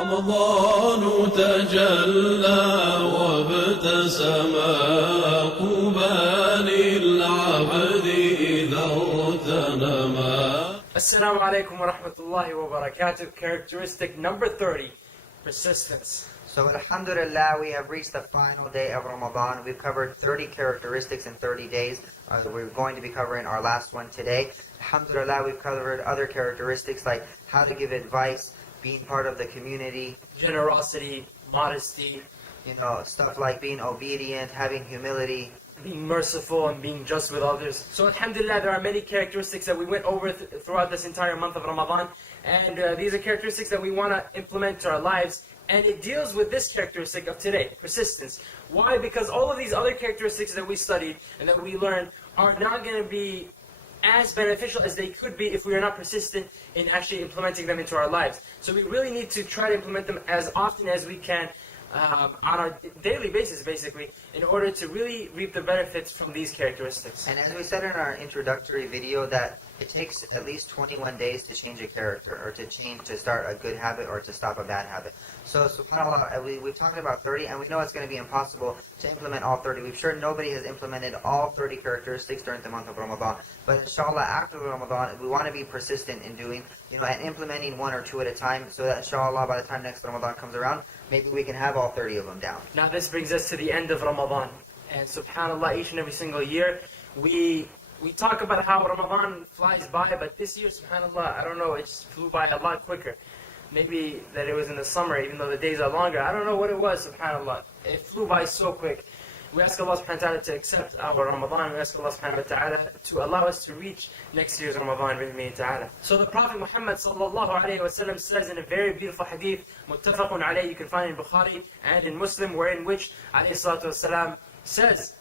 رمضان تجلى وابتسم قبى للعبد إذا اغتنما. Assalamu alaikum wa rahmatullahi wa barakatuh. Characteristic number 30, persistence. So alhamdulillah, we have reached the final day of Ramadan. We've covered 30 characteristics in 30 days. We're going to be covering our last one today. Alhamdulillah, we've covered other characteristics like how to give advice, being part of the community, Generosity, modesty, stuff like being obedient, having humility, being merciful, and being just with others. So alhamdulillah, there are many characteristics that we went over throughout this entire month of Ramadan. And these are characteristics that we want to implement to our lives. And it deals with this characteristic of today, persistence. Why? Because all of these other characteristics that we studied and that we learned are not going to be as beneficial as they could be if we are not persistent in actually implementing them into our lives. So we really need to try to implement them as often as we can on our daily basis, basically, in order to really reap the benefits from these characteristics. And as we said in our introductory video, that it takes at least 21 days to change a character, or to start a good habit, or to stop a bad habit. So subhanAllah, we've talked about 30, and we know it's going to be impossible to implement all 30. We're sure nobody has implemented all 30 characteristics during the month of Ramadan. But inshallah, after Ramadan, we want to be persistent in doing, and implementing one or two at a time, so that inshallah, by the time next Ramadan comes around, maybe we can have all 30 of them down. Now this brings us to the end of Ramadan. And subhanAllah, each and every single year, we talk about how Ramadan flies by, but this year, subhanAllah, I don't know, it just flew by a lot quicker. Maybe that it was in the summer, even though the days are longer. I don't know what it was, subhanAllah. It flew by so quick. We ask Allah subhanahu wa ta'ala to accept our Ramadan. We ask Allah subhanahu wa ta'ala to allow us to reach next year's Ramadan with ta'ala. So the Prophet Muhammad sallallahu alayhi wa sallam says in a very beautiful hadith, muttafaqun alayhi, you can find in Bukhari and in Muslim, wherein which alayhi salatu wasalam says,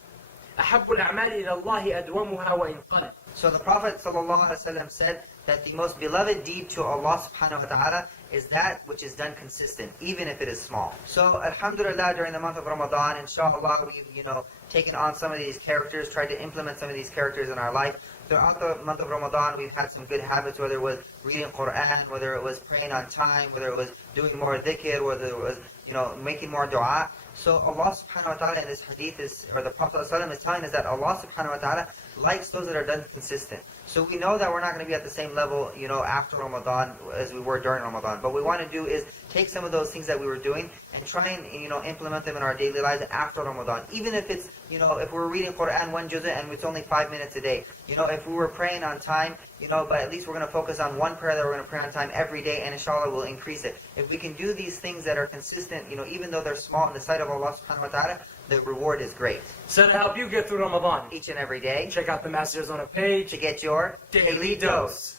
أَحَبُّ الْأَعْمَالِ إِلَى اللَّهِ أَدْوَمُهَا وَإِنْ قَلَّ. So the Prophet ﷺ said that the most beloved deed to Allah subhanahu wa ta'ala is that which is done consistent, even if it is small. So alhamdulillah, during the month of Ramadan, inshallah, we've taken on some of these characters, tried to implement some of these characters in our life. Throughout the month of Ramadan, we've had some good habits, whether it was reading Qur'an, whether it was praying on time, whether it was doing more dhikr, whether it was making more dua. So Allah subhanahu wa ta'ala in this hadith or the Prophet ﷺ is telling us that Allah subhanahu wa ta'ala likes those that are done consistent. So we know that we're not going to be at the same level, after Ramadan as we were during Ramadan. But what we want to do is take some of those things that we were doing and try and, implement them in our daily lives after Ramadan. Even if it's, if we're reading Qur'an one juz' and it's only 5 minutes a day. If we were praying on time, but at least we're going to focus on one prayer that we're going to pray on time every day, and inshallah we'll increase it. If we can do these things that are consistent, even though they're small in the sight of Allah subhanahu wa ta'ala, the reward is great. So to help you get through Ramadan, each and every day, check out the Master Zona page to get your daily dose.